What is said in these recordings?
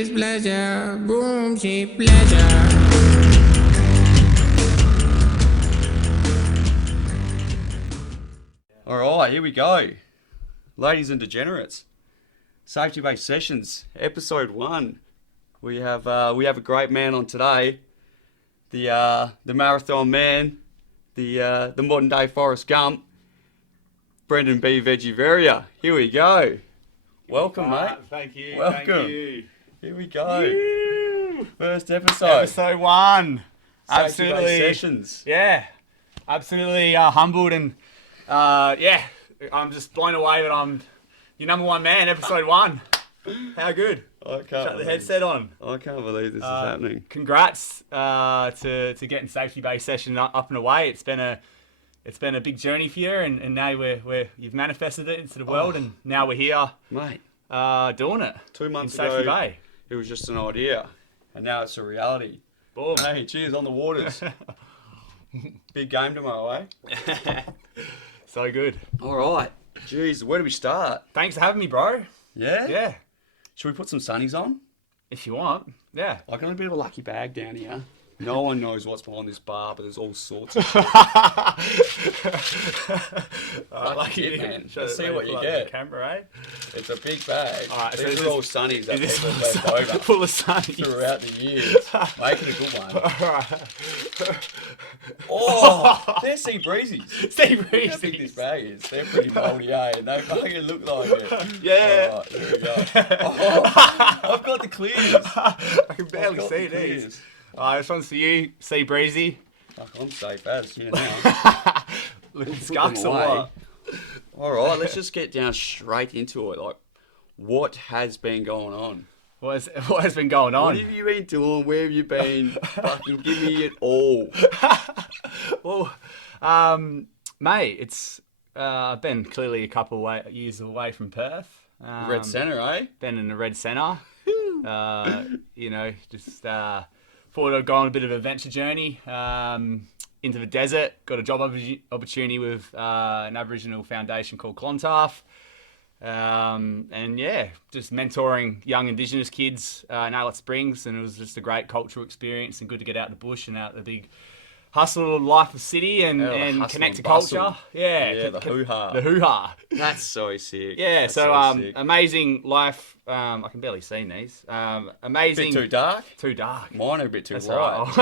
she's pleasure. Boom, she pleasure. All right, here we go. Ladies and degenerates, safety-based sessions, episode 1. We have a great man on today. The marathon man, the modern day Forrest Gump, Brendan B.Veggie. Here we go. Welcome, mate. Thank you. Welcome. Thank you. Here we go. Woo! First episode. Episode 1. Safety-based Absolutely. sessions. Yeah. Absolutely humbled and I'm just blown away that I'm your number one man. Episode 1. How good. Shut the headset on. I can't believe this is happening. Congrats to getting safety-based session up and away. It's been a big journey for you, and now you've manifested it into the world, and now we're here, Mate, doing it. 2 months in Safety ago, Bay. it was just an idea, and now it's a reality. Boom. Hey, cheers on the waters. Big game tomorrow, eh? So good. All right. Jeez, where do we start? Thanks for having me, bro. Yeah? Yeah. Should we put some sunnies on? If you want. Yeah. I got a bit of a lucky bag down here. No one knows what's behind this bar, but there's all sorts of lucky tip, man. Let's see what you get. Camera, eh? It's a big bag. All right, These so are all sunnies that this people have is left over full of sunnies. throughout the years. Make it a good one. All right. Oh, they're sea breezies. Sea Look how big this breezies. bag is. They're pretty mouldy, eh? And they fucking look like it. Yeah. All right, here we go. Oh, I've got the clears. I can barely I've got see the these. clears. This one's for you, Sea Breezy. Fuck, I'm safe as here now. Looking Put skunks them or away. what? All right, let's just get down straight into it. Like, what has been going on? What has been going on? What have you been doing? Where have you been? Fucking give me it all. Well, mate, it's I've been clearly a couple years away from Perth. Red Centre, eh? Been in the Red Centre. Just thought I'd go on a bit of an adventure journey into the desert. Got a job opportunity with an Aboriginal foundation called Clontarf. Just mentoring young Indigenous kids in Alice Springs, and it was just a great cultural experience and good to get out the bush and out the big hustle of life of city and connect to culture. Yeah, the hoo-ha. The hoo-ha. That's so sick. Yeah, That's so sick. amazing life. I can barely see these. Amazing. Bit too dark? Too dark. Mine are a bit too That's light.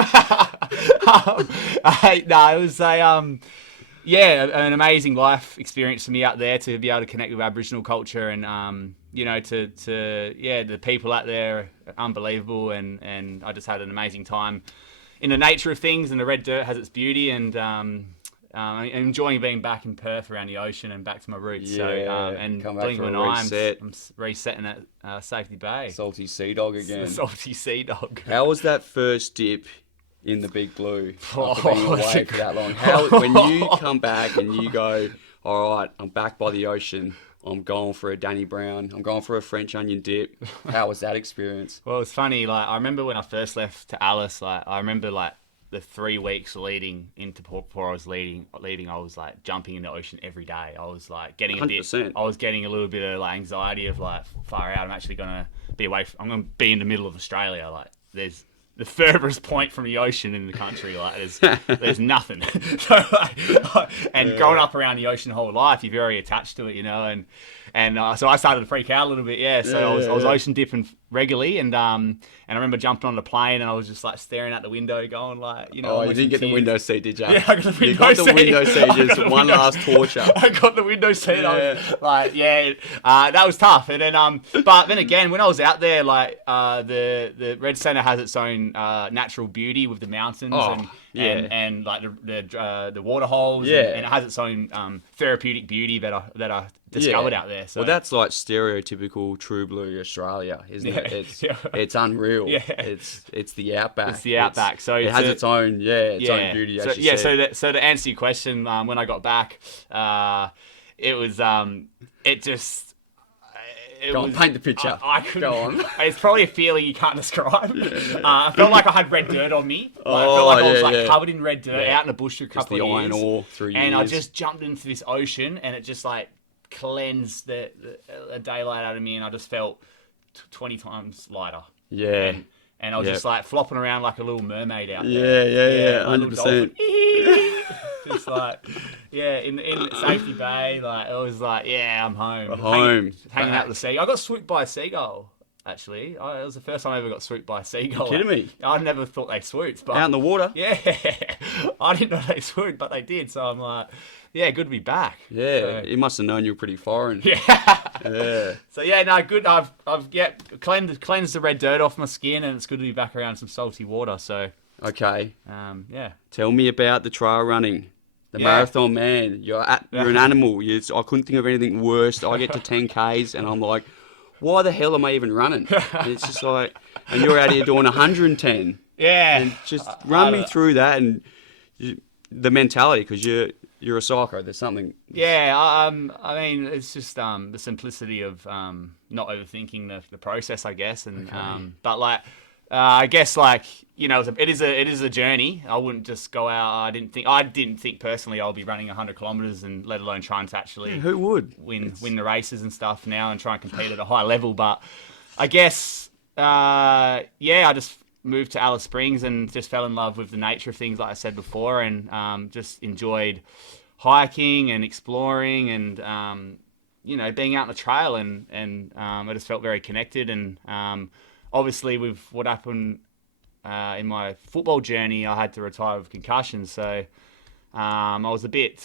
right. No, it was an amazing life experience for me out there to be able to connect with Aboriginal culture and the people out there are unbelievable and I just had an amazing time in the nature of things, and the red dirt has its beauty, and enjoying being back in Perth around the ocean and back to my roots. Come back blink for of a an eye, reset. I'm resetting at Safety Bay. Salty sea dog again. The salty sea dog. How was that first dip in the big blue after being Oh, away for that long? When you come back and you go, all right, I'm back by the ocean, I'm going for a Danny Brown, I'm going for a French onion dip. How was that experience? Well, it's funny. Like I remember when I first left to Alice. I remember the 3 weeks leading into before I was leaving. I was like jumping in the ocean every day. I was like getting 100%. I was getting a little bit of like anxiety of like far out. I'm actually gonna be I'm gonna be in the middle of Australia. Like there's the furthest point from the ocean in the country. Like there's nothing. Growing up around the ocean whole life, you're very attached to it, so I started to freak out a little bit. I was ocean dipping regularly, and I remember jumping on the plane and I was just like staring out the window, going like, Oh, you didn't get the window seat, did you? Yeah, I got the window seat. You got the window seat, just one last torture. I got the window seat. I was like, that was tough. And then, but then again, when I was out there, like the Red Centre has its own natural beauty with the mountains and like the water holes, and it has its own therapeutic beauty that I discovered out there. So well, that's like stereotypical true blue Australia, isn't it? It's unreal. Yeah. It's the outback. It's the outback. So it has its own own beauty. So, so to answer your question, when I got back, it was it just. Go on, paint the picture. I couldn't. Go on. It's probably a feeling you can't describe. I felt like I had red dirt on me. I Oh, felt like I was yeah. covered in red dirt out in the bush for a couple of years. Just the iron ore through and years. I just jumped into this ocean, and it just like cleansed the daylight out of me, and I just felt 20 times lighter. Yeah. And I was just like flopping around like a little mermaid out there. Yeah, like a little 100%. dolphin. Just like, in Safety Bay, like it was like, I'm home. Hanging out with the sea. I got swooped by a seagull. Actually, it was the first time I ever got swooped by a seagull. You kidding me? I never thought they swooped, but Out in the water. Yeah, I didn't know they swooped, but they did. So I'm like, good to be back. Yeah, so, he must have known you were pretty foreign. Yeah. So no, good. I've cleansed the red dirt off my skin, and it's good to be back around some salty water. So okay. Yeah. Tell me about the trail running. The marathon man. You're an animal. I couldn't think of anything worse. I get to 10Ks and I'm like, why the hell am I even running? And it's just like, and you're out here doing 110. Yeah. And just run me through that and the mentality, because you're a psycho. There's something. Yeah. I mean, it's just the simplicity of not overthinking the process, I guess. And but like. I guess it is a journey. I wouldn't just go out. I didn't think personally I'll be running 100 kilometers, and let alone trying to actually who would win the races and stuff now and try and compete at a high level. But I guess I just moved to Alice Springs and just fell in love with the nature of things, like I said before, and just enjoyed hiking and exploring and being out on the trail, and I just felt very connected. And obviously, with what happened in my football journey, I had to retire with concussion. So I was a bit,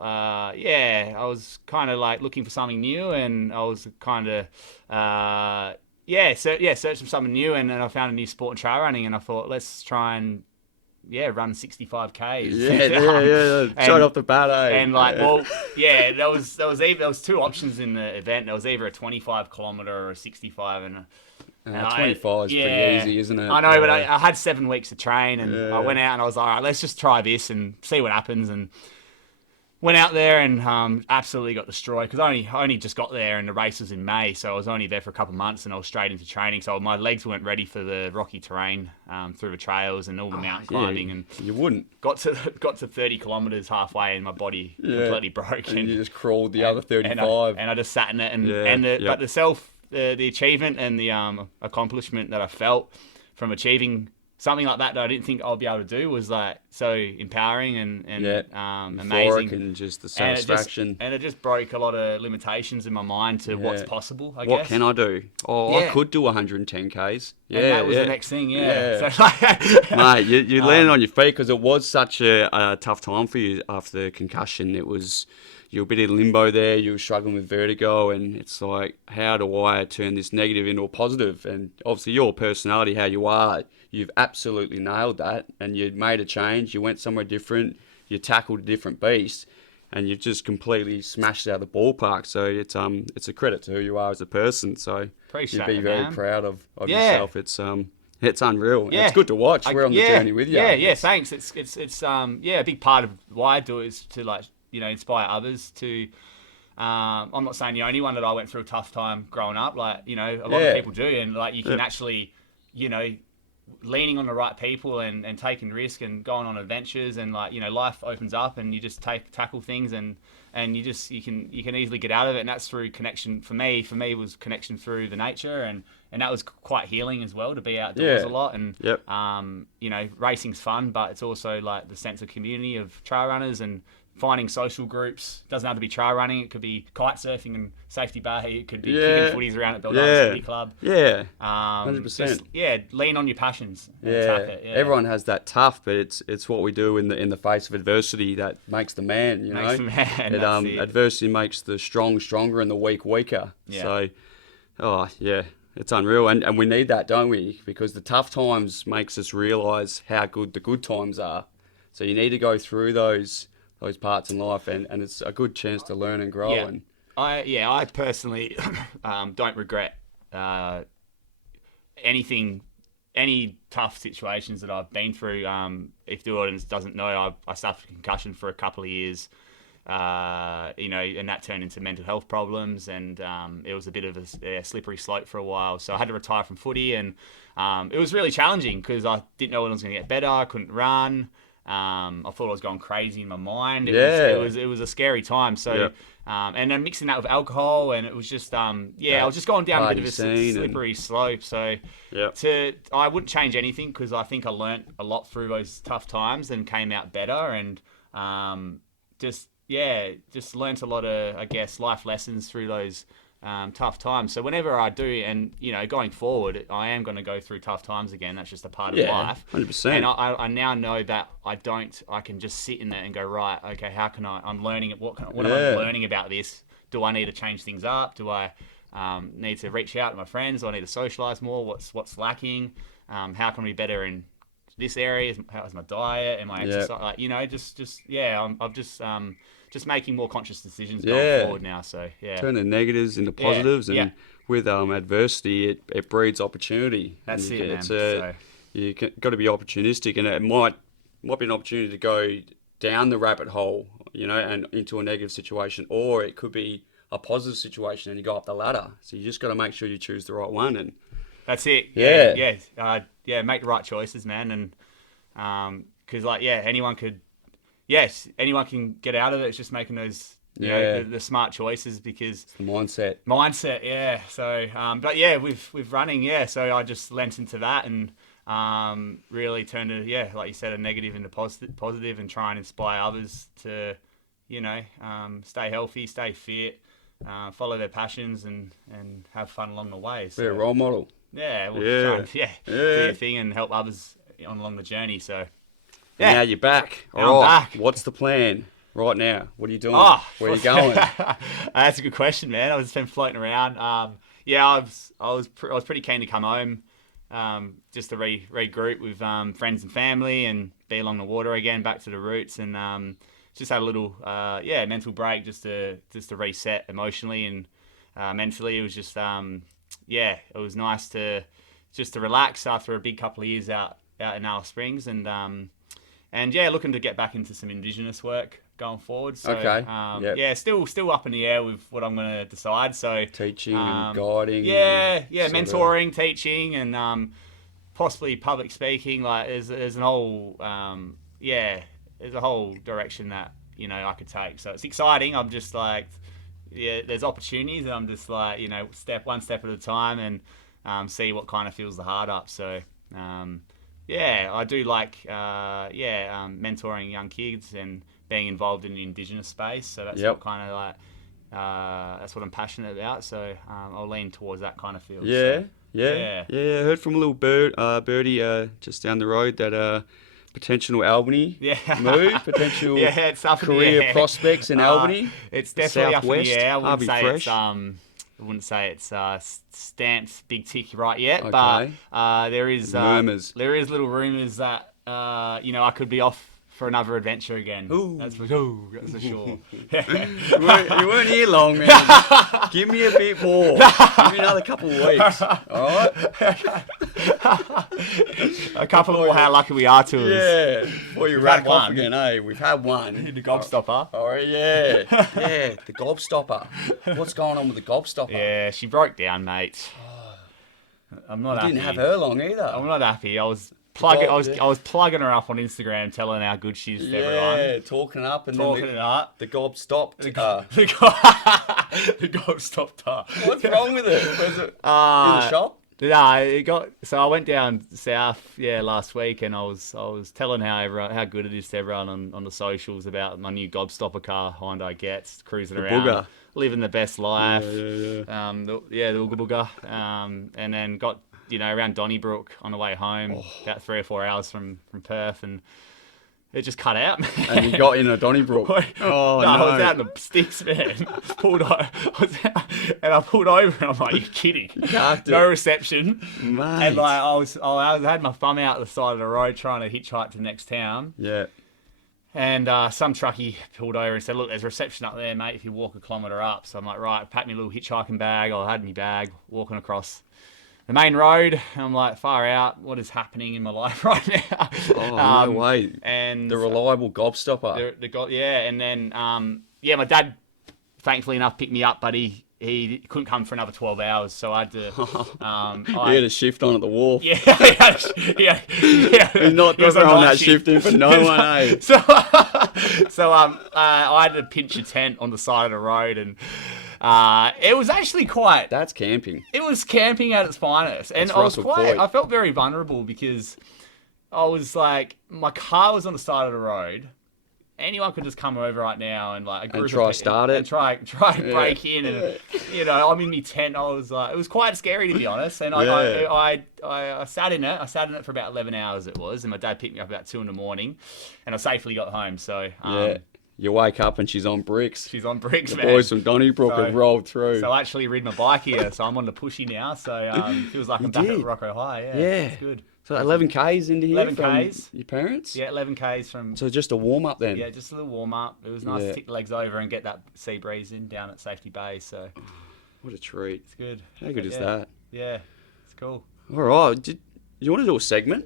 I was kind of like looking for something new, and I was kind of, searching for something new. And then I found a new sport in trail running, and I thought, let's try and run 65Ks. Yeah. Shot off the bat, eh? And there was two options in the event. There was either a 25 kilometer or a 65, and 25 is pretty easy, isn't it? I know, but I had 7 weeks to train, and I went out and I was like, all right, let's just try this and see what happens. And went out there and absolutely got destroyed, because I only just got there, and the race was in May, so I was only there for a couple of months, and I was straight into training. So my legs weren't ready for the rocky terrain through the trails and all the mountain climbing. And you wouldn't. Got to 30 kilometers halfway, and my body completely broke. And you just crawled the other 35. And I just sat in it, but the achievement and the accomplishment that I felt from achieving something like that I didn't think I'd be able to do was like so empowering and amazing, and just the satisfaction. And it just broke a lot of limitations in my mind to what's possible. I guess. What can I do? I could do 110Ks. Yeah, and that was the next thing. Yeah. So, mate, you landed on your feet, because it was such a tough time for you after the concussion. It was. You were a bit in limbo there, you were struggling with vertigo, and it's like, how do I turn this negative into a positive? And obviously your personality, how you are, you've absolutely nailed that, and you made a change, you went somewhere different, you tackled a different beast, and you've just completely smashed it out of the ballpark. So it's a credit to who you are as a person. So you'd be very proud of yourself. It's unreal. Yeah. It's good to watch. We're on the journey with you. Yeah, thanks. It's a big part of why I do it is to inspire others to. I'm not saying the only one that I went through a tough time growing up. A lot of people do, and you can actually, leaning on the right people and taking risk and going on adventures, and life opens up, and you just tackle things, and you can easily get out of it, and that's through connection. For me it was connection through the nature, and that was quite healing as well, to be outdoors a lot. And racing's fun, but it's also like the sense of community of trail runners and finding social groups. Doesn't have to be trail running. It could be kite surfing and Safety Bay. It could be kicking footies around at Belgium City Club. 100%. Lean on your passions. And attack it. Everyone has that tough, but it's what we do in the face of adversity that makes the man. Makes the man. Adversity makes the strong stronger and the weak weaker. Yeah. So, it's unreal, and we need that, don't we? Because the tough times makes us realise how good the good times are. So you need to go through those parts in life, and it's a good chance to learn and grow. Yeah. And I personally don't regret any tough situations that I've been through. If the audience doesn't know, I suffered a concussion for a couple of years, and that turned into mental health problems, and it was a bit of a slippery slope for a while. So I had to retire from footy, and it was really challenging because I didn't know when I was going to get better. I couldn't run. I thought I was going crazy in my mind. It was a scary time. So, and then mixing that with alcohol, and it was just, I was just going down a bit of a slippery slope. So, I wouldn't change anything because I think I learnt a lot through those tough times and came out better, and just learnt a lot of, I guess, life lessons through those tough times. So whenever I do, and going forward, I am going to go through tough times again. That's just a part of life. 100%. And I now know that I can just sit in there and go, right, okay, how can I'm learning it. What am I learning about this? Do I need to change things up? Do I need to reach out to my friends? Do I need to socialize more? What's lacking? How can I be better in this area? How's my diet? Am I exercise? I'm just making more conscious decisions going forward now. So turn the negatives into positives, and with adversity, it breeds opportunity. That's it, man. You got to be opportunistic, and it might be an opportunity to go down the rabbit hole, and into a negative situation, or it could be a positive situation, and you go up the ladder. So you just got to make sure you choose the right one, and that's it. Make the right choices, man, and because anyone could. Yes, anyone can get out of it. It's just making those, the smart choices, because it's the mindset. Yeah. So, with running, So I just lent into that and really turned it, like you said, a negative into positive, and try and inspire others to, stay healthy, stay fit, follow their passions, and have fun along the way. So, be a role model. Yeah. Try and, do your thing and help others along the journey. So. Yeah. Now you're back. All right. Back. What's the plan right now? What are you doing? Where are you going? That's a good question, man. I've just been floating around. I was pretty keen to come home, just to regroup with friends and family, and be along the water again, back to the roots, and just had a little mental break, just to reset emotionally and mentally. It was just it was nice to relax after a big couple of years out in Alice Springs, and looking to get back into some Indigenous work going forward. So, still up in the air with what I'm going to decide. So teaching and guiding. Mentoring, teaching, and possibly public speaking. Like there's an whole there's a whole direction that I could take. So it's exciting. I'm just like there's opportunities, and I'm just like one step at a time, and see what kind of fills the heart up. So. I do like mentoring young kids and being involved in the Indigenous space. So that's what kind of like that's what I'm passionate about. So I'll lean towards that kind of field. I heard from a little birdie just down the road that potential Albany move, potential career prospects in Albany. It's definitely Southwest, up in the air. I wouldn't say it's stamped big tick right yet, but there is little rumours that I could be off for another adventure again. That's for sure. You weren't here long, man. Give me a bit more. Give me another couple of weeks. All right. A couple more. How lucky we are to us. Yeah. Before you rack off again, we've had one. The gobstopper. Oh yeah. The gobstopper. What's going on with the gobstopper? Yeah, she broke down, mate. I'm not happy. Didn't have her long either. I'm not happy. I was plugging her up on Instagram, telling how good she is to everyone. Yeah, talking it up. The gob stopped. The gob stopped her. What's wrong with it? Was it in the shop? So I went down south last week, and I was telling how good it is to everyone on the socials about my new gobstopper car Hyundai Getz, cruising around, booger. Living the best life. The Ooga Booga. And then got around Donnybrook on the way home, about 3 or 4 hours from Perth, and it just cut out, man. And you got in a Donnybrook. No, I was out in the sticks, man. I pulled over, and I'm like, "You're kidding? No reception." Mate. And like I had my thumb out the side of the road trying to hitchhike to the next town. Yeah. And some truckie pulled over and said, "Look, there's reception up there, mate, if you walk a kilometre up." So I'm like, right, packed me a little hitchhiking bag. I had my bag, walking across the main road. I'm like, far out. What is happening in my life right now? Oh, no way. And the reliable gobstopper. And then, my dad, thankfully enough, picked me up, but he he couldn't come for another 12 hours, so I had to. He had a shift on at the wharf. Yeah. He's not was on that shift in for no one, eh? I had to pitch a tent on the side of the road, and it was actually quite. That's camping. It was camping at its finest, and I felt very vulnerable because I was like, my car was on the side of the road. Anyone could just come over right now and like a group try break in, and I'm in my tent. I was like, it was quite scary to be honest. And I sat in it. I sat in it for about 11 hours. It was, and my dad picked me up about 2 a.m, and I safely got home. So you wake up and she's on bricks. She's on bricks, the man. Boys from Donnybrook have rolled through. So I actually rid my bike here, so I'm on the pushy now. So it feels like I'm back at Rocco High. Yeah, it's good. So 11 Ks into here 11 from Ks. your parents? Yeah, 11 Ks from... So just a warm-up then? Yeah, just a little warm-up. It was nice to tick the legs over and get that sea breeze in down at Safety Bay, so... What a treat. It's good. How good is that? Yeah, it's cool. All right. Do you want to do a segment?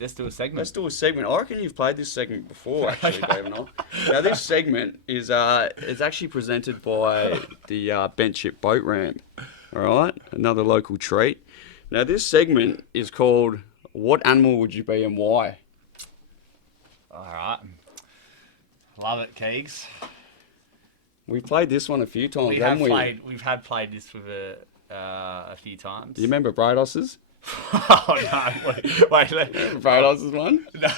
Let's do a segment. Let's do a segment. I reckon you've played this segment before, actually, Dave and I. Now, this segment is actually presented by the Bent Ship Boat Ramp. All right? Another local treat. Now, this segment is called... What animal would you be and why? All right. Love it, Keegs. We've played this one a few times, haven't we? We've played this with a few times. Do you remember Brados's? Oh, no. Wait. Brados's one? No.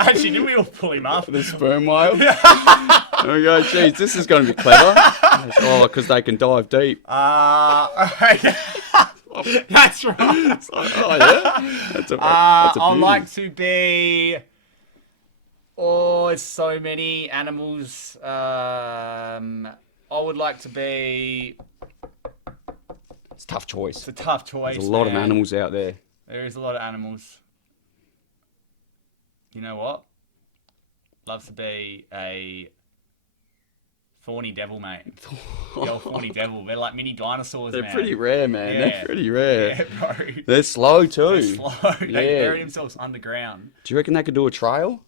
Actually, did we all pull him up? The sperm whale? There we go. Geez, this is going to be clever. Oh, because they can dive deep. That's right. Oh, yeah? That's a I'd like to be... Oh, it's so many animals. I would like to be... It's a tough choice. It's a tough choice, There's a lot of animals out there. There is a lot of animals. You know what? Loves to be a... Thorny devil, mate. The old thorny devil. They're like mini dinosaurs, They're pretty rare, man. Yeah. They're pretty rare. Yeah, bro. They're slow, too. They're slow. They bury themselves underground. Do you reckon they could do a trail?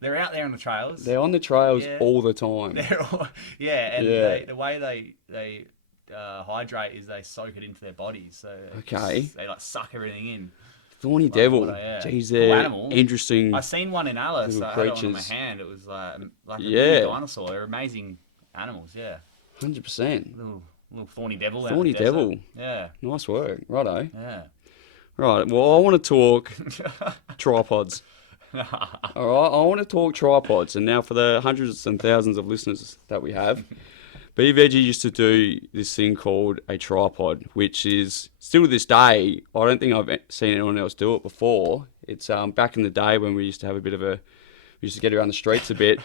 They're out there on the trails. They're on the trails all the time. The way they hydrate is they soak it into their bodies. So they like suck everything in. Thorny devil. Jeez, they're cool animal. Interesting. I seen one in Alice. I had it on my hand. It was like a mini dinosaur. They're amazing animals, 100%. Little thorny devil. Thorny devil. Yeah. Nice work. Righto. Yeah. Right. Well, I want to talk tripods. All right. I want to talk tripods. And now for the hundreds and thousands of listeners that we have, B.Veggie used to do this thing called a tripod, which is still to this day, I don't think I've seen anyone else do it before. It's back in the day when we used to have we used to get around the streets a bit.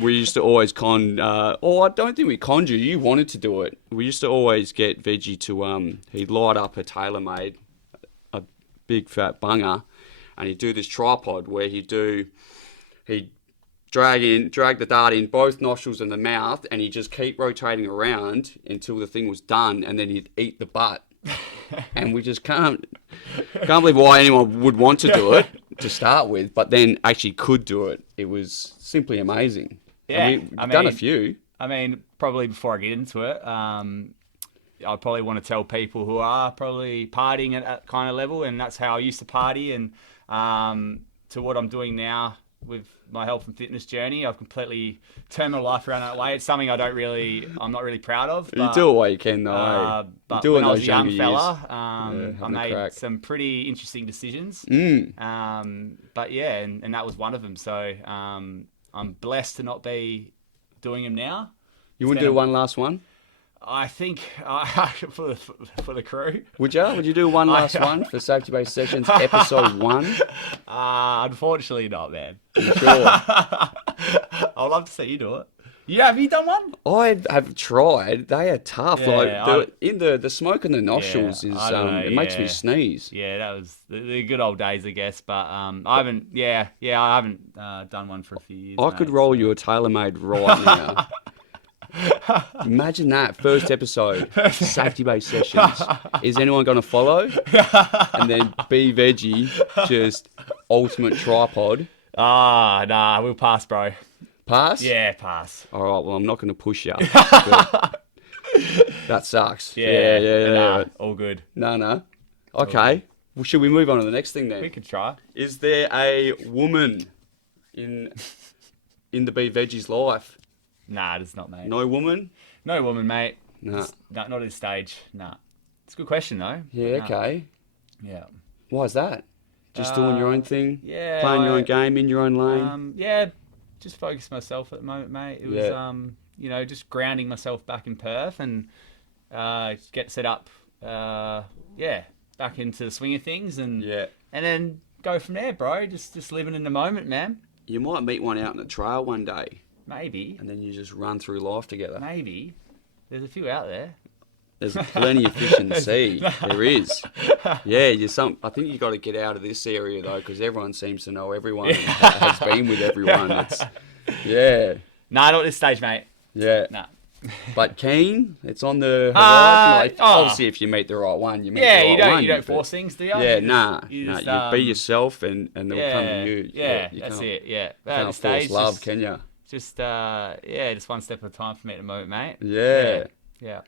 We used to always I don't think we conned you. You wanted to do it. We used to always get Veggie to, he'd light up a tailor-made, a big fat bunger, and he'd do this tripod where he'd drag the dart in both nostrils and the mouth, and he'd just keep rotating around until the thing was done, and then he'd eat the butt. And we just can't believe why anyone would want to do it to start with, but then actually could do it. It was simply amazing. Yeah, we've done a few. I mean, probably before I get into it, I probably want to tell people who are probably partying at that kind of level, and that's how I used to party, and to what I'm doing now with my health and fitness journey. I've completely turned my life around that way. It's something I'm not really proud of. But, you do it while you can, though. But when I was a young fella, I made some pretty interesting decisions. But yeah, and that was one of them. So I'm blessed to not be doing them now. You want to do one last one? I think for the crew. Would you? Would you do one last one for Safety Based Sessions episode 1? Unfortunately not, man. Sure. I'd love to see you do it. Yeah, have you done one? I have tried. They are tough. Yeah, the smoke in the nostrils is it makes me sneeze. Yeah, that was the good old days, I guess. But I haven't. I haven't done one for a few years. I could roll you a tailor-made right now. Imagine that first episode, Safety Based Sessions. Is anyone going to follow? And then B.Veggie, just ultimate tripod. Nah, we'll pass, bro. Pass? Yeah, pass. All right. Well, I'm not going to push you. That sucks. Yeah, Yeah. all good. No. Okay. Well, should we move on to the next thing then? We could try. Is there a woman in the B.Veggie's life? Nah, it's not, mate. No woman? No woman, mate. Nah. Not at this stage. Nah. It's a good question, though. Yeah, Nah. okay. Yeah. Why is that? Just doing your own thing? Yeah. Playing your own game in your own lane? Yeah, just focus myself at the moment, mate. It was, just grounding myself back in Perth and get set up, back into the swing of things and then go from there, bro. Just living in the moment, man. You might meet one out in the trail one day. Maybe. And then you just run through life together. Maybe. There's a few out there. There's plenty of fish in the sea. There is. Yeah, I think you got to get out of this area though, because everyone seems to know everyone and has been with everyone. Yeah. Nah, not at this stage, mate. Yeah. Nah. But keen, it's on the horizon. Obviously, if you meet the right one, you meet the right one. You don't force things, do you? Yeah, you be yourself, and they'll come to you. Yeah, that's it. Yeah, you can't force love, can you? Just one step at a time for me at the moment, mate. Yeah.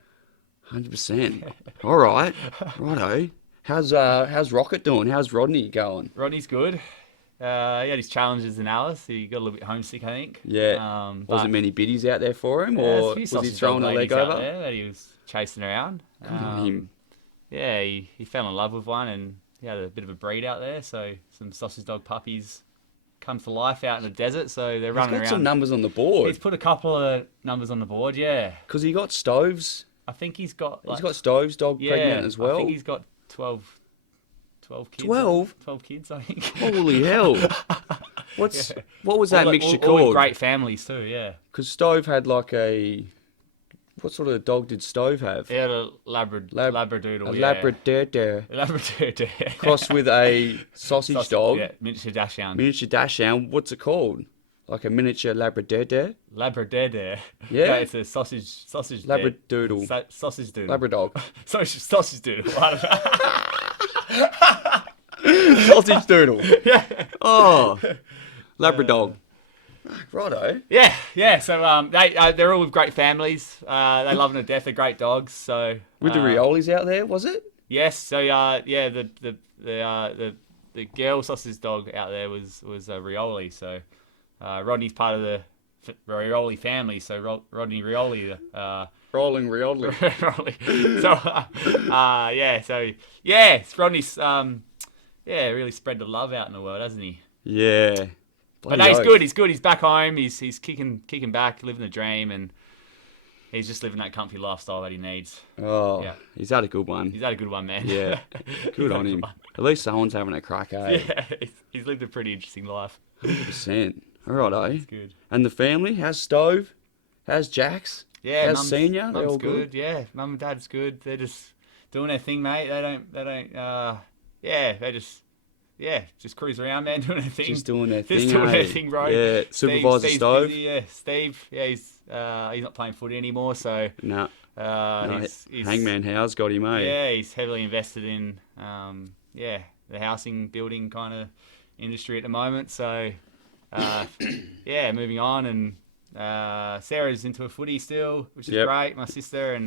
100%. All right, righto. How's Rocket doing? How's Rodney going? Rodney's good. He had his challenges in Alice. He got a little bit homesick, I think. Yeah. Wasn't many biddies out there for him, or was he throwing a leg over? There that he was chasing around. Good on him. Yeah, he fell in love with one, and he had a bit of a breed out there. So some sausage dog puppies come to life out in the desert. So they're running around. He's got some numbers on the board. He's put a couple of numbers on the board. Yeah. Because he got Stoves. I think he's got. He's got Stoves dog pregnant as well. I think he's got 12 kids. 12? 12 kids, I think. Holy hell. What was that mixture called? All great families too, yeah. Because Stove had like what sort of dog did Stove have? He had a Labradoodle, A Labradoodle. Labradoodle. Crossed with a sausage dog. Yeah, miniature dashhound. Miniature dashhound. What's it called? Like a miniature Labradoodle? Labradoodle. Yeah. It's a sausage. Labradoodle. Sausage doodle. Labradog. Sausage doodle. Sausage doodle. Yeah. Oh. Labradog. Righto. Yeah. So they're all with great families. They love them to death. They're great dogs. So with the Riolis out there, was it? Yes. So the girl sausage dog out there was a Rioli. So Rodney's part of the Rioli family. So Rodney Rioli. Rolling Rioli. So Rodney's really spread the love out in the world, hasn't he? Yeah. But no, he's good. He's good. He's back home. He's kicking back, living the dream, and he's just living that comfy lifestyle that he needs. Oh, yeah. He's had a good one. He's had a good one, man. Yeah, good on him. At least someone's having a crack, eh? Yeah, he's lived a pretty interesting life. 100%. All right, eh? That's good. And the family? How's Stove? How's Jax? Yeah, how's Senior? They're all good. Yeah, Mum and Dad's good. They're just doing their thing, mate. Just cruise around, man, doing their thing. Just doing their thing, bro. Yeah, Supervisor Stove. Busy, yeah, Steve. Yeah, he's not playing footy anymore, so no. He's Hangman Howe's got him, eh? Yeah, he's heavily invested in the housing building kind of industry at the moment. So moving on, and Sarah's into a footy still, which is great. My sister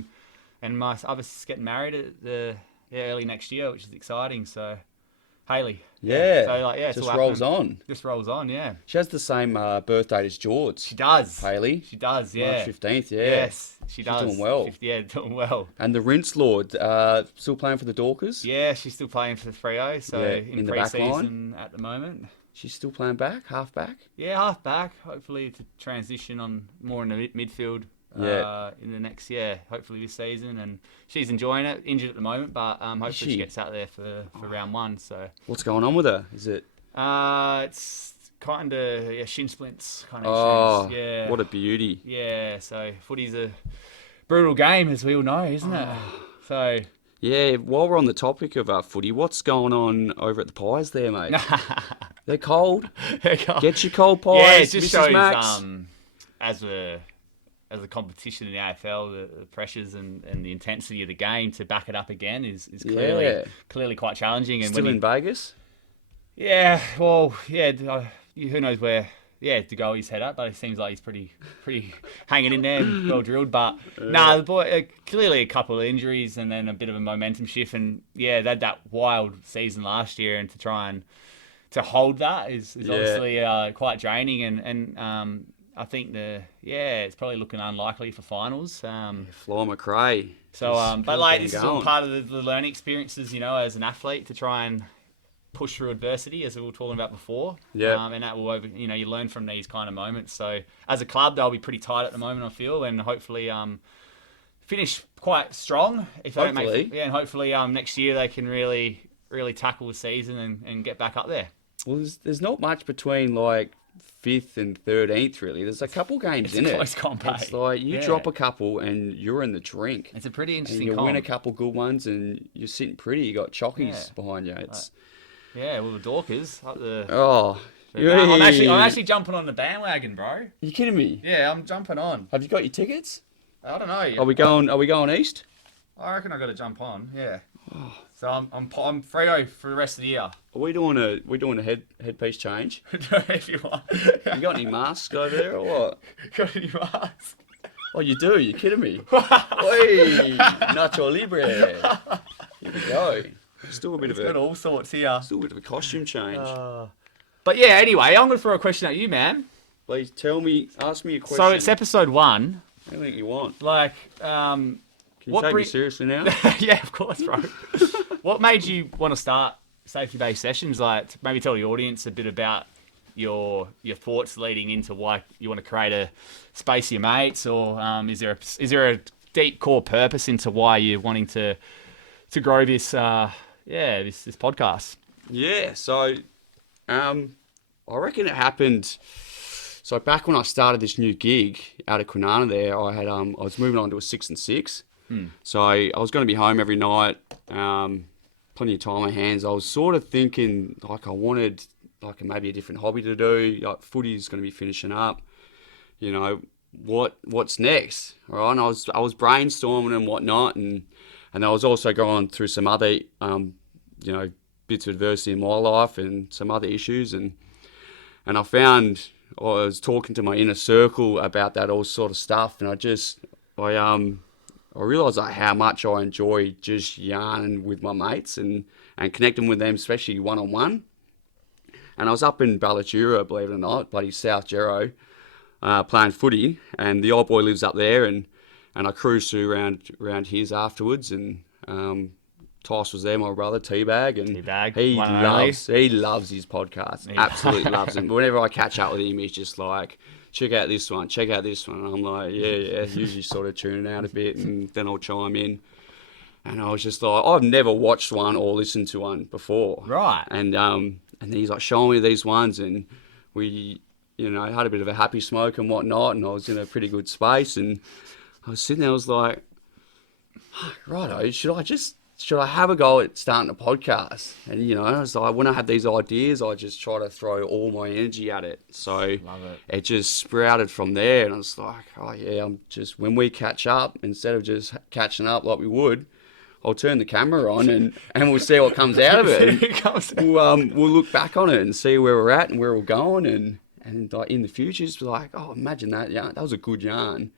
and my other sister's getting married at early next year, which is exciting. So Haley. Yeah. So just rolls on. Just rolls on, yeah. She has the same birthday as George. She does. Haley. She does, yeah. March 15th, yeah. Yes, she's does. Doing well. Yeah, doing well. And the Rinse Lord, still playing for the Dorkers? Yeah, she's still playing for the Freo, so in the back pre-season at the moment. She's still playing back, half back? Yeah, half back. Hopefully to transition on more in the midfield. In the next hopefully this season, and she's enjoying it. Injured at the moment, but hopefully she gets out there for round one. So what's going on with her? Is it? It's kind of shin splints kind of issues. Yeah. What a beauty. Yeah. So footy's a brutal game, as we all know, isn't it? So. Yeah. While we're on the topic of footy, what's going on over at the Pies there, mate? They're cold. Get your cold pies. Yeah, it just Mrs. shows Max. as a competition in the AFL, the pressures and the intensity of the game to back it up again is clearly quite challenging. And still in Vegas? Yeah, well, yeah. Who knows where to go his head up, but it seems like he's pretty hanging in there and well drilled. But the boy clearly a couple of injuries and then a bit of a momentum shift, and they had that wild season last year, and to try and to hold that is obviously quite draining, and I think it's probably looking unlikely for finals. Fly McRae. So, but like this is all part of the learning experiences, as an athlete to try and push through adversity, as we were talking about before. Yeah. And that will, you learn from these kind of moments. So, as a club, they'll be pretty tight at the moment, I feel, and hopefully, finish quite strong. And hopefully, next year they can really, really tackle the season and get back up there. Well, there's not much between like 5th and 13th, really. There's a couple games in it. It's close comp. It's like you drop a couple and you're in the drink. It's a pretty interesting and you comp. win a couple good ones and you're sitting pretty. You got chockies behind you. It's well, the Dorkers up the. Oh, I'm actually jumping on the bandwagon, bro. You kidding me? Yeah, I'm jumping on. Have you got your tickets? I don't know. Are we going east? I reckon I got to jump on. Yeah. So I'm free for the rest of the year. Are we doing a headpiece change? If you want. You got any masks over there or what? Got any masks? Oh, you do? You kidding me? Oi, Nacho Libre. Here we go. Still a bit got all sorts here. Still a bit of a costume change. But yeah, anyway, I'm gonna throw a question at you, man. Please ask me a question. So it's episode 1. Anything you want. Like, Can you take me seriously now? Yeah, of course, bro. What made you want to start safety-based sessions? Like, maybe tell the audience a bit about your thoughts leading into why you want to create a space for your mates, or is there a deep core purpose into why you're wanting to grow this this podcast? Yeah, so I reckon it happened. So back when I started this new gig out of Kwinana there, I had I was moving on to a 6 and 6. So I was going to be home every night, plenty of time on my hands. I was sort of thinking like I wanted like maybe a different hobby to do. Like footy's going to be finishing up. What's next? All right, and I was brainstorming and whatnot, and I was also going through some other bits of adversity in my life and some other issues, and I found I was talking to my inner circle about that all sort of stuff, and I realised like how much I enjoy just yarning with my mates and connecting with them, especially one-on-one. And I was up in Ballachura, believe it or not, bloody South Gero, playing footy, and the old boy lives up there, and I cruised through around his afterwards, and Tice was there, my brother, Teabag, and he loves his podcast, absolutely loves him. But whenever I catch up with him, he's just like, check out this one. And I'm like, yeah, usually sort of tuning out a bit, and then I'll chime in. And I was just like, I've never watched one or listened to one before. Right. And then he's like showing me these ones, and we, had a bit of a happy smoke and whatnot, and I was in a pretty good space, and I was sitting there, I was like, righto, should I have a go at starting a podcast? And, I was like, when I have these ideas, I just try to throw all my energy at it. So it just sprouted from there. And I was like, oh, yeah, when we catch up, instead of just catching up like we would, I'll turn the camera on and we'll see what comes out of it. We'll look back on it and see where we're at and where we're going. And like in the future, just be like, oh, imagine that. Yeah, that was a good yarn.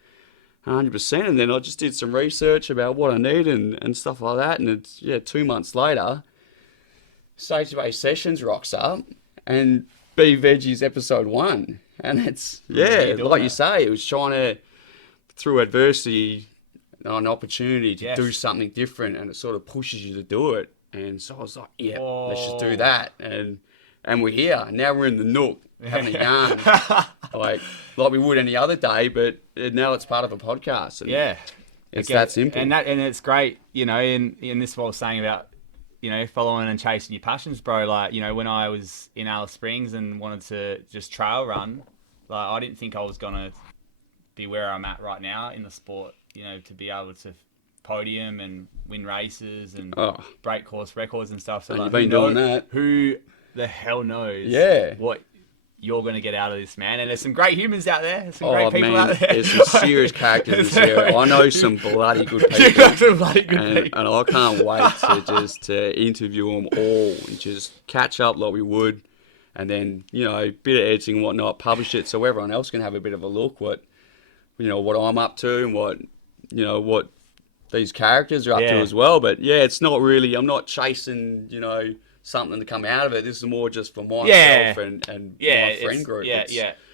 100%, and then I just did some research about what I need and stuff like that, and it's 2 months later, Safety-Based Sessions rocks up, and B.Veggie's episode 1, and it's like you say, it was trying to, through adversity, an opportunity to do something different, and it sort of pushes you to do it, and so I was like, let's just do that, and we're here. Now we're in the nook having a yarn, like we would any other day, but now it's part of a podcast. And it's that simple. And it's great, and this is what I was saying about, following and chasing your passions, bro. Like, when I was in Alice Springs and wanted to just trail run, like I didn't think I was gonna be where I'm at right now in the sport. To be able to podium and win races and break course records and stuff. So you've been doing that. Who the hell knows what you're going to get out of this, man? And there's some great humans out there. There's some great people out there. There's some serious characters here. I know some bloody good people. And I can't wait to interview them all and just catch up like we would and then, you know, a bit of editing and whatnot, publish it so everyone else can have a bit of a look what I'm up to and what these characters are up to as well. But yeah, it's not really, I'm not chasing, you know, something to come out of it. This is more just for myself and my friend group.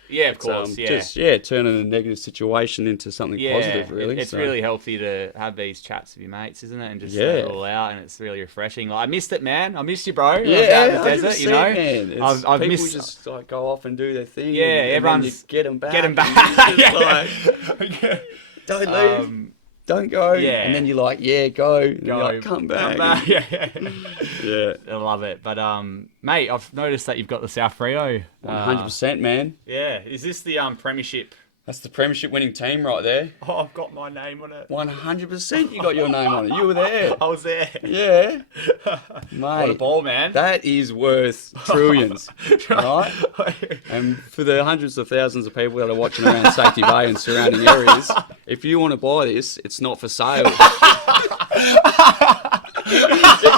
Of course. Just turning a negative situation into something positive. Really, it's really healthy to have these chats with your mates, isn't it? And just let it all out, and it's really refreshing. Like, I missed it, man. I missed you, bro. Yeah, out in the desert, you know. Man. I've people missed. Just like go off and do their thing. Yeah, and everyone's then you get them back. Get them back. Don't leave. Don't go. Yeah. And then you're like, go. And you're like, come back. Yeah. I love it. But, mate, I've noticed that you've got the South Freo. 100%, man. Yeah. Is this the premiership? That's the premiership winning team right there. Oh, I've got my name on it. 100% you got your name on it. You were there. I was there. Yeah. Mate. What a ball, man. That is worth trillions. Right? And for the hundreds of thousands of people that are watching around Safety Bay and surrounding areas, if you want to buy this, it's not for sale.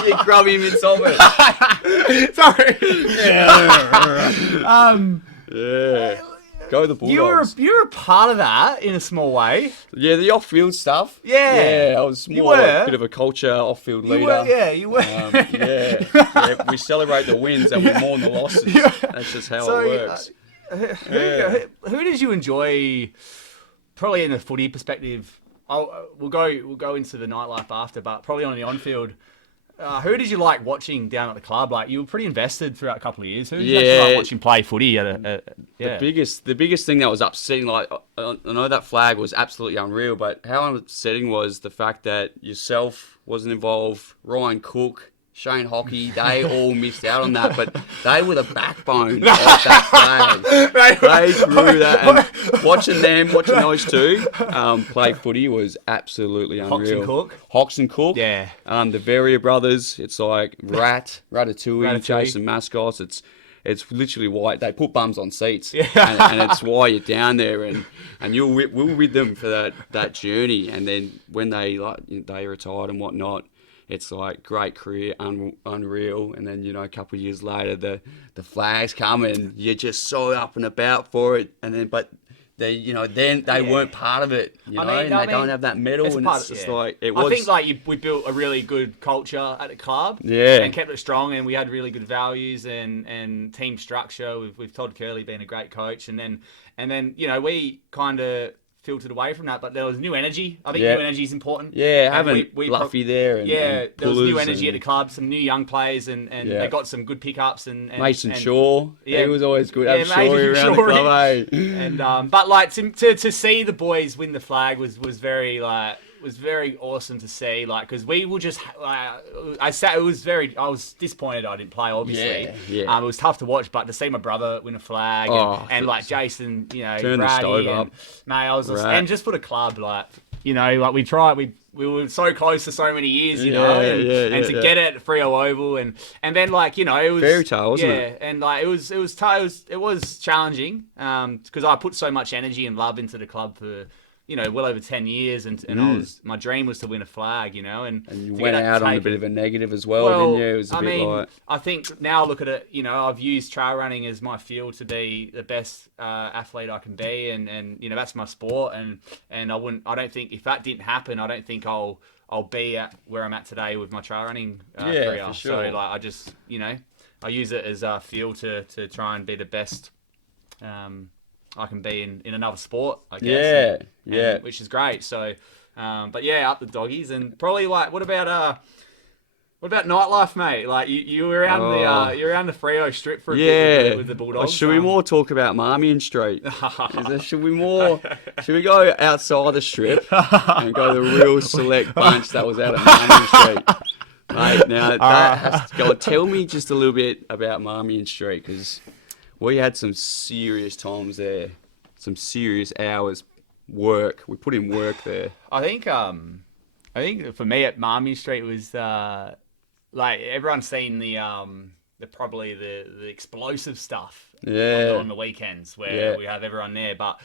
You grubby mince of it. Sorry. Yeah. Go the Bulldogs. You're a part of that in a small way. Yeah, the off-field stuff. Yeah. I was more like a bit of a culture off-field leader. You were. We celebrate the wins and we mourn the losses. That's just how it works. Who did you enjoy? Probably in a footy perspective. We'll go into the nightlife after, but probably on the on-field. Who did you like watching down at the club? Like, you were pretty invested throughout a couple of years. Who did you actually like watching play footy? The biggest thing that was upsetting, like, I know that flag was absolutely unreal, but how upsetting was the fact that yourself wasn't involved, Ryan Cook, Shane Hockey, they all missed out on that, but they were the backbone of that flag. They grew that, and watching those two play footy was absolutely unreal. Hawks and Cook. Yeah. The Verrier brothers, it's like Ratatouille, chasing mascots. It's literally why they put bums on seats, and it's why you're down there, and we're with them for that journey, and then when they retired and whatnot. It's like great career, unreal, and then a couple of years later the flags come and you're just so up and about for it, and then but they then they weren't part of it, and they don't have that medal, and it's just like it was. I think we built a really good culture at the club, and kept it strong, and we had really good values and team structure with Todd Curley being a great coach, and then we kind of filtered away from that, but there was new energy. I think new energy is important. Yeah, having Luffy there. And there was new energy at the club, some new young players, and they got some good pickups. And Mason Shaw, he was always good. Yeah, Shaw around the club, And but like to see the boys win the flag was very awesome to see, because we were just I was disappointed I didn't play, obviously. It was tough to watch, but to see my brother win a flag and like Jason, turn the stove up, mate, I was and just for the club, we were so close for so many years, and to get it at Freo Oval, and then it was fairy tale, wasn't it? And it was challenging because I put so much energy and love into the club for well over 10 years, and my dream was to win a flag, and you went out on a bit of a negative as well, didn't you? It was a bit like... I think now look at it, I've used trail running as my field to be the best athlete I can be, and that's my sport, and I don't think if that didn't happen, I don't think I'll be at where I'm at today with my trail running career. For sure. So I just I use it as a field to try and be the best I can be in another sport, I guess. Which is great. So, but up the doggies, and probably what about nightlife, mate? Like you were around you're around the Freo strip for a bit with the Bulldogs. Should we more talk about Marmion Street? Should we go outside the strip and go the real select bunch that was out at Marmion Street? Mate, now that has to go. Tell me just a little bit about Marmion Street, because we had some serious times there, some serious hours work. We put in work there. I think for me at Marmion Street was everyone's seen the explosive stuff on the weekends where we have everyone there. But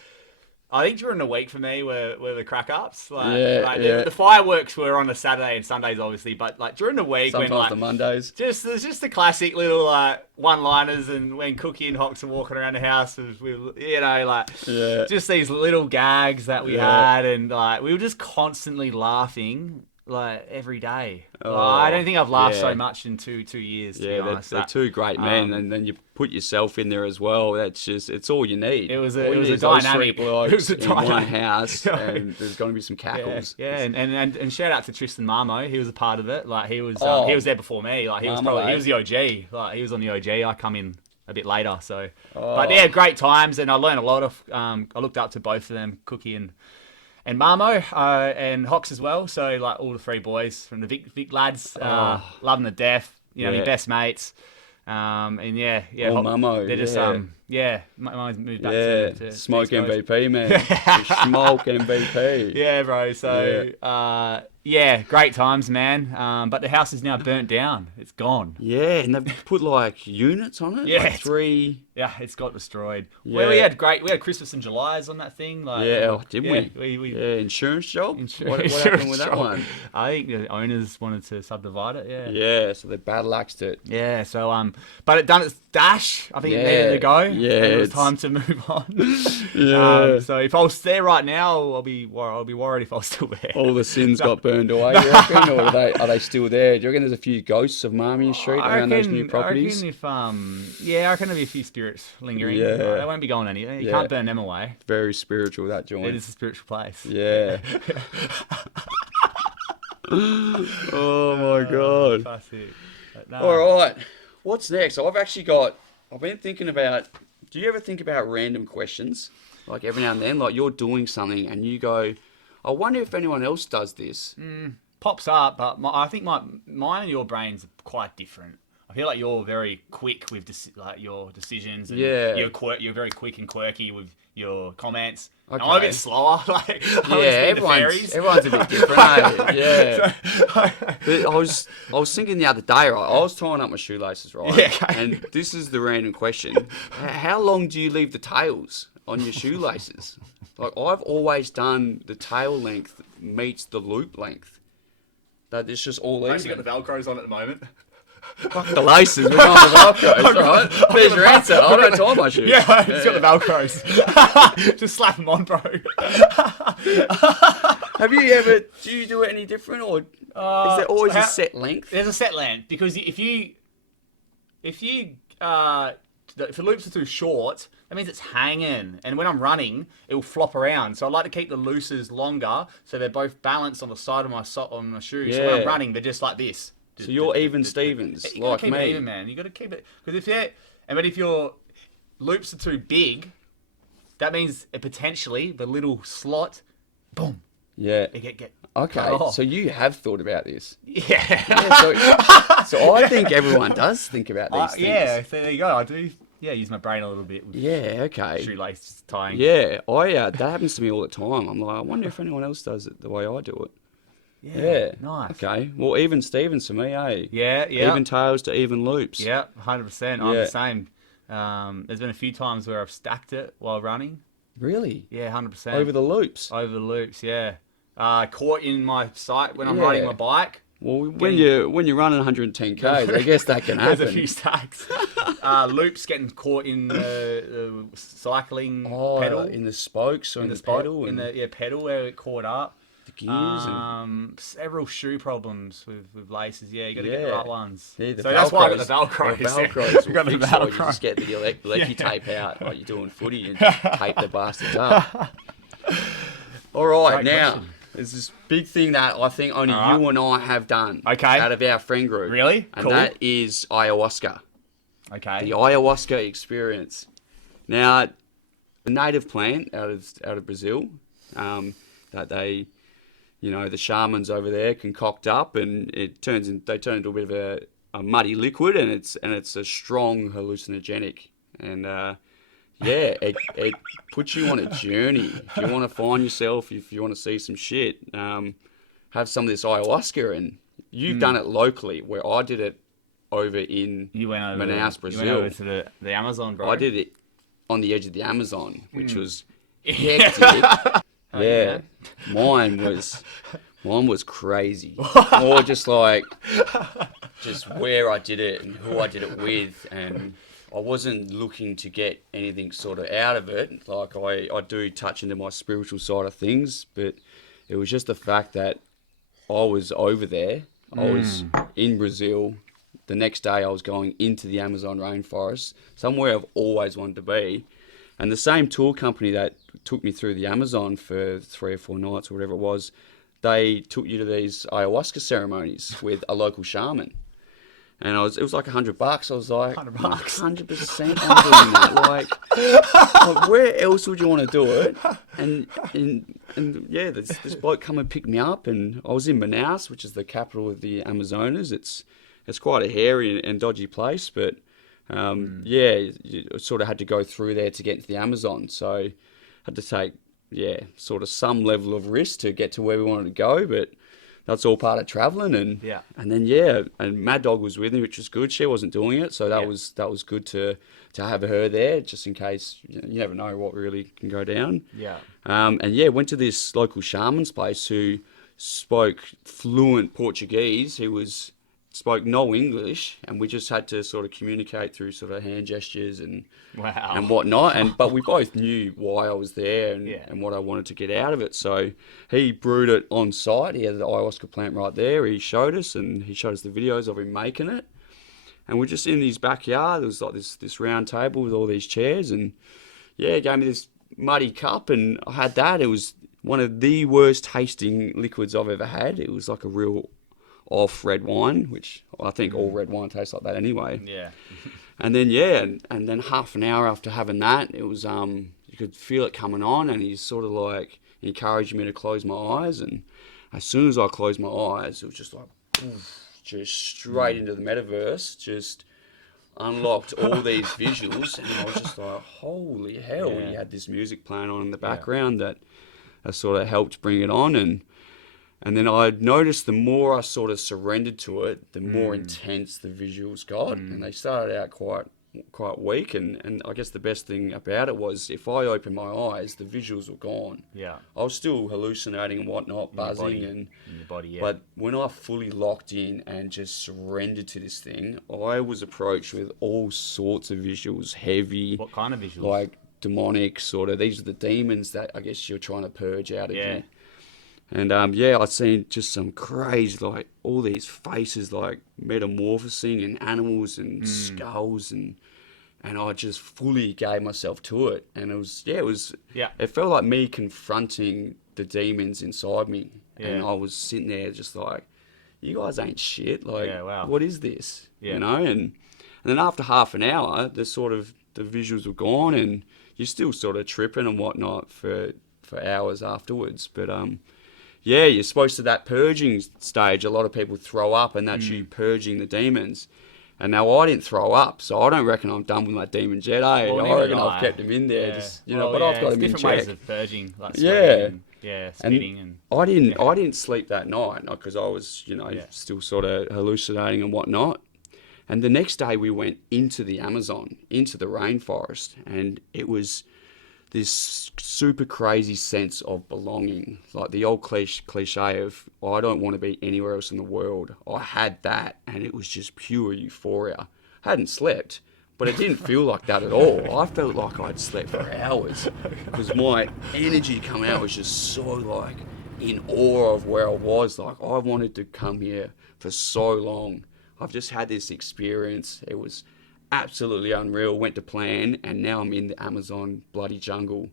I think during the week for me were the crack ups. Yeah. The fireworks were on a Saturday and Sundays, obviously, but like during the week Sometimes the Mondays. there's just the classic little one-liners, and when Cookie and Hox are walking around the house, just these little gags that we had, and like we were just constantly laughing. Like every day. I don't think I've laughed so much in two years. To be honest. They're two great men, and then you put yourself in there as well. That's it's all you need. It was a dynamic. It was a dynamic. In one house, and there's going to be some cackles. Yeah. And shout out to Tristan Marmo. He was a part of it. Like he was there before me. Like he was the OG. Like he was on the OG. I come in a bit later. So, but yeah, great times, and I learned a lot of. I looked up to both of them, Cookie and Marmo, and Hox as well. So like all the three boys from the Vic lads, love them to death. You know, my best mates. And Marmo. They're just Marmo's moved back to Smoke East Coast. MVP, man. Smoke MVP. Yeah, bro. So great times, man. But the house is now burnt down. It's gone. Yeah, and they've put like units on it. Yeah, like 3. Yeah, it's got destroyed. Yeah. Well, we had Christmas and Julys on that thing. Like, didn't we? Yeah, insurance job. What happened with that one? I think the owners wanted to subdivide it. Yeah. Yeah, so they battle axed it. Yeah. So but it done its dash. I think it needed to go. Yeah, it was time to move on. Yeah. So if I was there right now, I'll be worried if I was still there. All the sins got burned away, you reckon? Or are they still there? Do you reckon there's a few ghosts of Marmion Street around those new properties? I reckon I reckon there'll be a few spirits lingering. Yeah. They won't be going anywhere. You can't burn them away. Very spiritual, that joint. It is a spiritual place. Yeah. Oh my god. Classic. All right. What's next? I've been thinking about, do you ever think about random questions? Like every now and then, like you're doing something and you go, I wonder if anyone else does this. Pops up, but I think mine and your brains are quite different. I feel like you're very quick with your decisions. And you're very quick and quirky with your comments. Okay. I'm a bit slower. Everyone's a bit different. Yeah. But I was thinking the other day, right? I was tying up my shoelaces, right? Yeah. Okay. And this is the random question: how long do you leave the tails on your shoelaces? Like I've always done the tail length meets the loop length. That it's just all even. I've actually got the Velcros on at the moment. Fuck the laces, we're on the Velcros, right? There's your answer. I don't tie my shoes. Yeah, he's got the Velcros. Just slap them on, bro. Do you do it any different, or is there always a set length? There's a set length, because if the loops are too short, that means it's hanging, and when I'm running, it will flop around. So I like to keep the looses longer, so they're both balanced on the side of my on my shoe. Yeah. So when I'm running, they're just like this. So you're even Stevens, you gotta like keep me. It even, man. You got to keep it, because if your loops are too big, that means potentially the little slot, boom. Yeah. It get okay. So you have thought about this. Yeah. So I think everyone does think about these things. Yeah. So there you go. I do. Yeah, use my brain a little bit. With okay. Shoelace tying. Yeah. That happens to me all the time. I'm like, I wonder if anyone else does it the way I do it. Yeah. Nice. Okay. Well, even Stevens for me, eh? Yeah. Even tails to even loops. Yeah, 100%. I'm the same. There's been a few times where I've stacked it while running. Really? Yeah, 100%. Over the loops? Over the loops, yeah. Caught in my sight when I'm riding my bike. Well, when you're running 110Ks, I guess that can happen. There's a few stacks. Loops getting caught in the cycling pedal. In the spokes or in the pedal? In the pedal where it caught up. The gears. Several shoe problems with laces. Yeah, you got to get the right ones. Yeah, so that's why I got the Velcros. The Velcros. Got the Velcro. You just get the lecky tape out like you're doing footy and just tape the bastards up. All right, great now, there's this big thing that I think only you and I have done out of our friend group. Really? And that is ayahuasca. Okay. The ayahuasca experience. Now, the native plant out of Brazil that they... the shamans over there concoct up, and they turn into a bit of a muddy liquid, and it's a strong hallucinogenic, and it puts you on a journey. If you want to find yourself, if you want to see some shit, have some of this ayahuasca, and you've done it locally, where I did it over in Manaus, Brazil. You went over to the Amazon, bro. I did it on the edge of the Amazon, which was hectic. Oh, yeah, mine was crazy. More just like just where I did it and who I did it with, and I wasn't looking to get anything sort of out of it. Like I do touch into my spiritual side of things, but it was just the fact that I was over there. I was in Brazil. The next day I was going into the Amazon rainforest, somewhere I've always wanted to be. And the same tour company that took me through the Amazon for 3 or 4 nights or whatever it was, they took you to these ayahuasca ceremonies with a local shaman. And it was like $100. I was like, 100 100% I'm doing that. Like, where else would you want to do it? And yeah, this bloke come and pick me up, and I was in Manaus, which is the capital of the Amazonas. It's quite a hairy and dodgy place, but yeah, you sort of had to go through there to get into the Amazon. So I had to take, sort of some level of risk to get to where we wanted to go, but that's all part of traveling. And then and Mad Dog was with me, which was good. She wasn't doing it, so that was good to have her there, just in case. You never know what really can go down. Went to this local shaman's place who spoke fluent Portuguese. He spoke no English, and we just had to sort of communicate through sort of hand gestures and whatnot. But we both knew why I was there and what I wanted to get out of it. So he brewed it on site. He had the ayahuasca plant right there. He showed us, and he showed us the videos of him making it. And we're just in his backyard. There was like this round table with all these chairs, and he gave me this muddy cup, and I had that. It was one of the worst tasting liquids I've ever had. It was like a real off red wine, which I think all red wine tastes like that anyway. And then and then half an hour after having that, it was you could feel it coming on, and he's sort of like encouraged me to close my eyes, and as soon as I closed my eyes, it was just like just straight into the metaverse, just unlocked all these visuals, and I was just like, holy hell. And he had this music playing on in the background that sort of helped bring it on. And then I noticed the more I sort of surrendered to it, the more intense the visuals got. And they started out quite weak. And I guess the best thing about it was if I opened my eyes, the visuals were gone. I was still hallucinating and whatnot, buzzing. In your body, But when I fully locked in and just surrendered to this thing, I was approached with all sorts of visuals, heavy. What kind of visuals? Like demonic, sort of. These are the demons that I guess you're trying to purge out of you. And I'd seen just some crazy, like all these faces like metamorphosing and animals and skulls, and I just fully gave myself to it. And it felt like me confronting the demons inside me. And I was sitting there just like, you guys ain't shit. Like, what is this? You know? And then after half an hour, the visuals were gone, and you're still sort of tripping and whatnot for hours afterwards. But you're supposed to that purging stage. A lot of people throw up, and that's you purging the demons. And now I didn't throw up, so I don't reckon I'm done with my demons yet. I reckon I've kept them in there, but I've got them in check. Different ways of purging, like sweating spitting, and I didn't sleep that night because I was still sort of hallucinating and whatnot. And the next day we went into the Amazon, into the rainforest, and it was this super crazy sense of belonging, like the old cliche of, I don't want to be anywhere else in the world. I had that, and it was just pure euphoria. I hadn't slept, but it didn't feel like that at all. I felt like I'd slept for hours because my energy coming out was just so like in awe of where I was. Like, I wanted to come here for so long. I've just had this experience. It was absolutely unreal. Went to plan, and now I'm in the Amazon bloody jungle.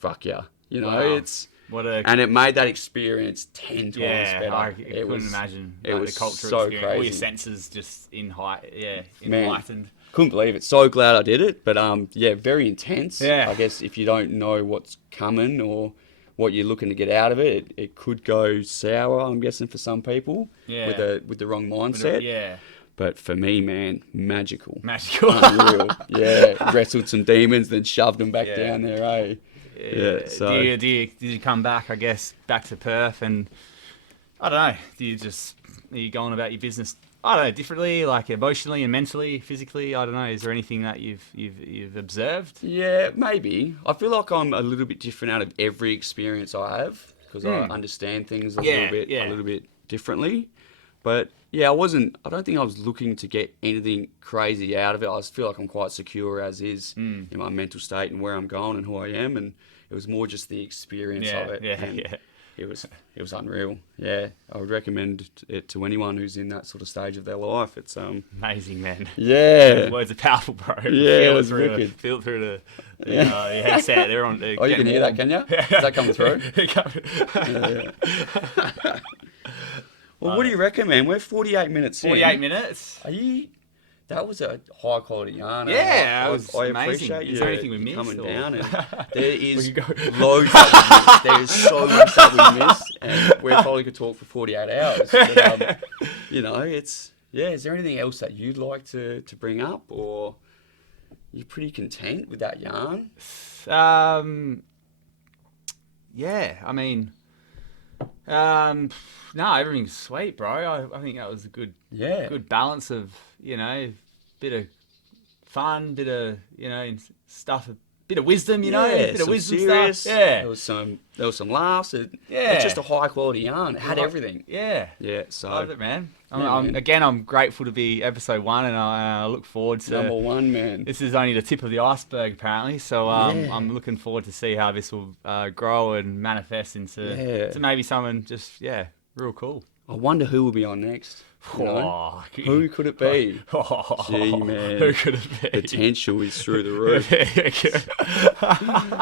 Fuck yeah. And it made that experience 10 times better. I couldn't imagine. It was the culture so experience. crazy. All your senses just enlightened. Man, couldn't believe it. So glad I did it. But very intense. I guess if you don't know what's coming or what you're looking to get out of it, it could go sour, I'm guessing, for some people with the wrong mindset. But for me, man, magical. Unreal. Wrestled some demons, then shoved them back down there, eh? So. Did you come back, I guess, back to Perth, and I don't know, are you going about your business I don't know, differently, like emotionally and mentally, physically? I don't know. Is there anything that you've observed? Yeah, maybe. I feel like I'm a little bit different out of every experience I have because I understand things a little bit differently. But yeah, I don't think I was looking to get anything crazy out of it. I feel like I'm quite secure as is in my mental state and where I'm going and who I am, and it was more just the experience of it. It was unreal. Yeah, I would recommend it to anyone who's in that sort of stage of their life. It's amazing, man. Yeah, those words are powerful, bro. Yeah, it was wicked. Feel through the headset. They're on. Oh, you can hear that, can you? Does that come through? Yeah. Well, what do you reckon, man? We're 48 minutes in. 48 minutes. Are you? That was a high quality yarn. Yeah, I amazing. appreciate you. Is there anything we missed? Coming or? down, and there is loads that we missed. There is so much that we missed, and we probably could talk for 48 hours. But, it's Is there anything else that you'd like to bring up, or you're pretty content with that yarn? Yeah, I mean. No, everything's sweet, bro. I think that was a good balance of, bit of fun, bit of, stuff, a bit of wisdom, bit of wisdom serious stuff. Yeah. There was some laughs. It's just a high quality yarn. It had everything. Yeah. Yeah, so. Love it, man. I'm grateful to be episode 1, and I look forward to number 1, man. This is only the tip of the iceberg, apparently. So I'm looking forward to see how this will grow and manifest into to maybe someone just real cool. I wonder who will be on next. Who could it be? Gee, man. Who could it be? Potential is through the roof.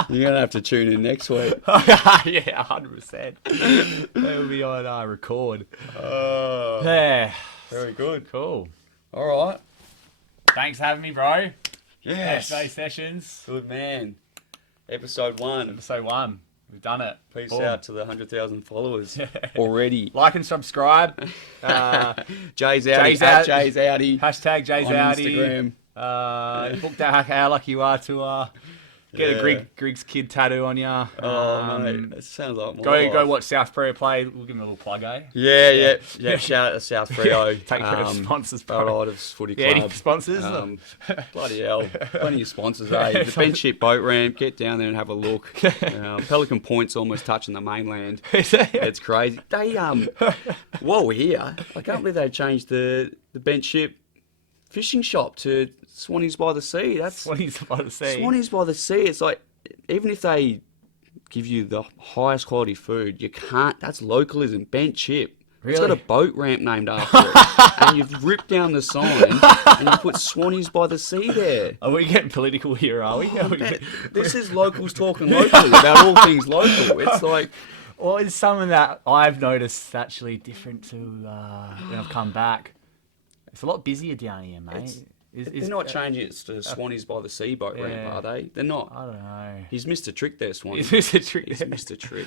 You're going to have to tune in next week. Yeah, 100%. They'll be on record. Yeah. Very good. Cool. All right. Thanks for having me, bro. Yes. Day sessions. Good, man. Episode 1. Episode 1. We've done it. Peace out to the 100,000 followers already. Like and subscribe. Jay's Outie. Jay's Outie. Hashtag Jay's on Outie. Instagram. Book that how lucky you are to get a Griggs Kid tattoo on ya. Mate, that sounds like more go watch South Freo play. We'll give him a little plug, eh? Yeah. Shout out to South Freo. Take care of sponsors, bro. Barradas Footy Club. Any sponsors? Bloody hell. Plenty of sponsors, eh? The Bench Ship Boat Ramp. Get down there and have a look. Pelican Point's almost touching the mainland. It's crazy. They, while we're here, I can't believe they changed the Bench Ship fishing shop to Swannies by the Sea. Swannies by the Sea. Swannies by the Sea. It's like, even if they give you the highest quality food, you can't. That's localism. Bench Ship. Really? It's got a boat ramp named after it. And you've ripped down the sign and you put Swannies by the Sea there. Are we getting political here, are we? This is locals talking locally about all things local. It's like... Well, it's something that I've noticed actually different to when I've come back. It's a lot busier down here, mate. They're not changing it to Swannies by the Sea boat ramp, are they? They're not. I don't know. He's Mr. Trick there, Swanee. He's Mr. Trick. He's Mr. Trick.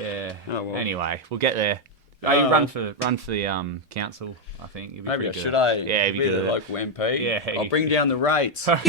Yeah. Oh, well. Anyway, we'll get there. You run for the council, I think. Maybe I should, eh? Yeah, be the local MP. Yeah. I'll bring down the rates. Baby,